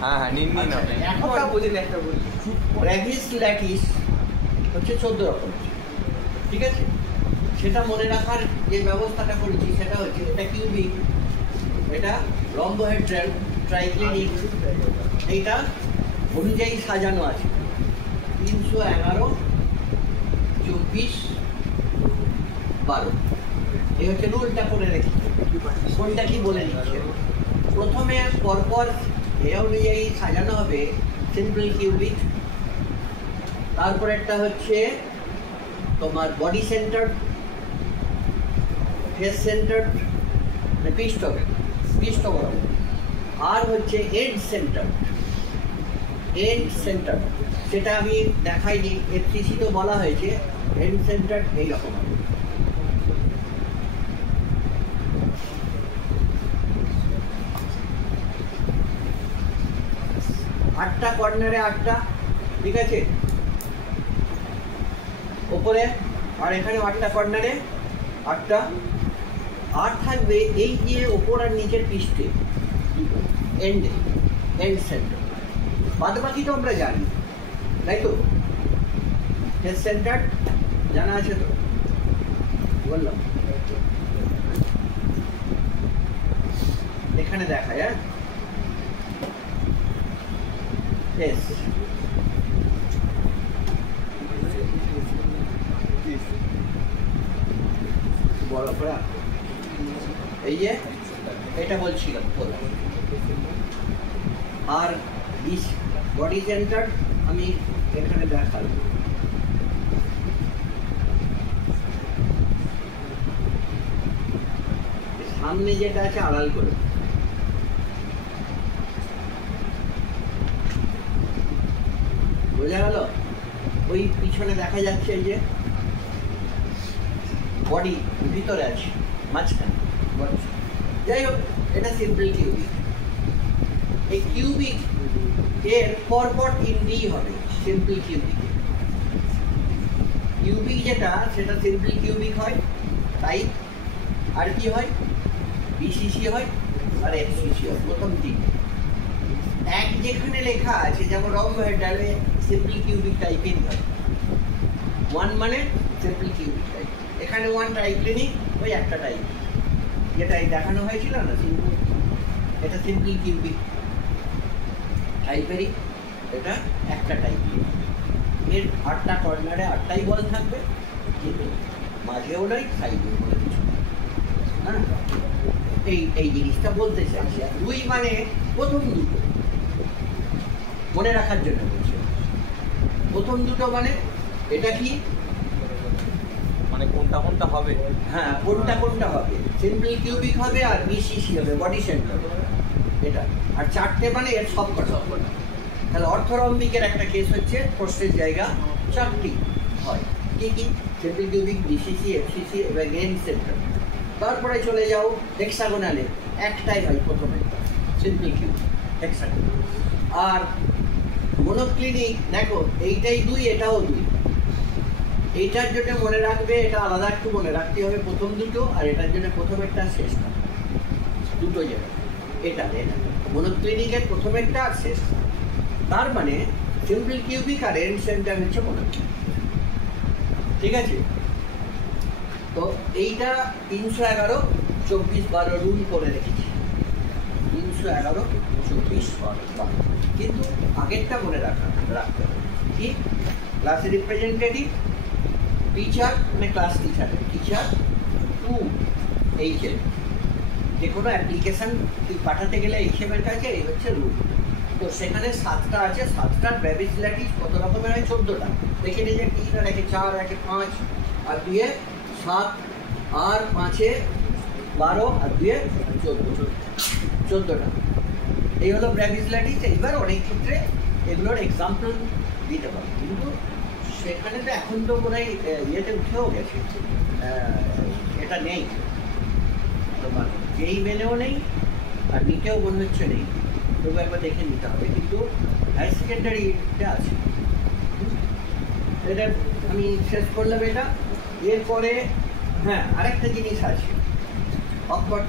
হ্যাঁ হ্যাঁ নিন নিন আপনি। একটা বুঝিনি, একটা বলি। ব্রেভিস ল্যাটিস হচ্ছে 14 রকম, ঠিক আছে? সেটা মনে রাখার যে ব্যবস্থাটা করেছি সেটা হচ্ছে এটা কিউবিক, এটা রম্বোহেড্রাল, ট্রাইক্লিনিক, এইটা অনুযায়ী সাজানো আছে 311, 24, 12। এই হচ্ছে রুলটা করে রেখেছি। কোনটা কি বলে দিচ্ছে, প্রথমে পরপর এ অনুযায়ী সাজানো হবে সিম্পল কিউবিক, তারপর একটা হচ্ছে তোমার বডি সেন্টার, ফেস সেন্টার, পৃষ্ঠগড়, আর হচ্ছে এন্ড সেন্টার, সেটা আমি দেখাইনি, FCC তো বলা হয়েছে এন্ড সেন্টার এইরকম হবে। আটটা কর্নারে 8টা, ঠিক আছে, ওপরে, আর এখানে 8টা কর্নারে 8টা, আর থাকবে এই যে ওপর আর নিচের পৃষ্ঠে এন্ড সেন্টার। বাদ বাকি তো আমরা জানি, তাই তো? ফেস সেন্টার জানা আছে তো, বললাম এখানে দেখায়, হ্যাঁ, ফেস, বড় করে এই যে এটা বলছিলাম তো। আর বডি সেন্টার আমি এখানে দেখালাম, সামনে যেটা আছে আড়াল করে, বোঝা গেল? ওই পিছনে দেখা যাচ্ছে এই যে বডি ভিতরে আছে, মাঝখানে। যাই হোক, এটা সিম্পল কিউবিক। এই কিউবিক এর পরপর 3টি হবে সিম্পল কিউবিক। কিউবিক যেটা সেটা সিম্পল কিউবিক হয়, তাই আর কি হয়, BCC হয় আর FCC হয়, প্রথম 3টে। এক যেখানে লেখা আছে যেমন রম্বোহেড্রালে সিম্পল কিউবিক টাইপের হয়, 1 মানে সিম্পল কিউবিক টাইপ, এখানে 1 ট্রাইক্লিনিক, ওই একটা টাইপ যেটা দেখানো হয়েছিল না সিম্পল, এটা সিম্পল কিউবিক টাইপেরই, এটা একটা টাইপ। এর 8টা কর্নারে 8টাই বল থাকবে, কিন্তু মাঝেও নয়, সাইডেও বলে কিছু, হ্যাঁ, এই জিনিসটা বলতে চাইছি। 2 মানে প্রথম দুটো মনে রাখার জন্য বলছি। প্রথম দুটো মানে এটা কি, মানে কোনটা কোনটা হবে, হ্যাঁ, কোনটা হবে, সিম্পল কিউবিক হবে আর BCC হবে, বডি সেন্টার, এটা। আর 4টে মানে এর সবকটা। তাহলে অর্থরম্বিকের একটা কেস হচ্ছে প্রশ্নের জায়গা 4টি হয়, কি কি, সিম্পল কিউবিক, BCC, FCC এবং এন্ড সেন্টার। তারপরে চলে যাও হেক্সাগোনালে, একটাই হয় প্রথমে, সিম্পল কিউবিক হেক্সাগোন। আর মনোক্লিনিক দেখো, এইটাই 2, এটাও 2। এইটার জন্য মনে রাখবে, এটা আলাদা একটু মনে রাখতে হবে, প্রথম দুটো, আর এটার জন্য প্রথমেরটা আর শেষটা, দুটো জায়গা। এটা মনোক্লিনিকের প্রথমেরটা আর শেষটা। তার মানে সিম্পল কিউবিক আর এন্ড সেন্টার হচ্ছে মনোক্লিনিক, ঠিক আছে? তো এইটা 311, 24, 12 রুল করে রেখেছি, 311, 24, 12। কিন্তু আগেরটা মনে রাখতে হবে কি, ক্লাসের রিপ্রেজেন্টেটিভ, টিচার মানে ক্লাস টিচার 2 HM, যে কোনো অ্যাপ্লিকেশন পাঠাতে গেলে HM-এর কাছে এই হচ্ছে রুল। তো সেখানে 7টা আছে, 7টার ব্রেভিস ল্যাটিস কত রকমের হয়, 14টা। দেখে নিয়ে যে 3 আর 1 4 1 5 আর 2 7 আর 5 12 আর 2 14টা। এই হলো ব্রেভিস ল্যাটিস। এইবার অনেক ক্ষেত্রে এগুলোর এক্সাম্পল দিতে পারে, কিন্তু সেখানে তো এখন তো মনে হয় ইয়েতে উঠেও গেছে, এটা নেই তোমার, যেই মেলেও নেই আর নিতেও মনে হচ্ছে নেই, তবু একবার দেখে নিতে হবে। কিন্তু হায়ার সেকেন্ডারিতে আছে, এটা আমি শেষ করলাম এটা। এরপরে হ্যাঁ, আরেকটা জিনিস আছে, অক্ষর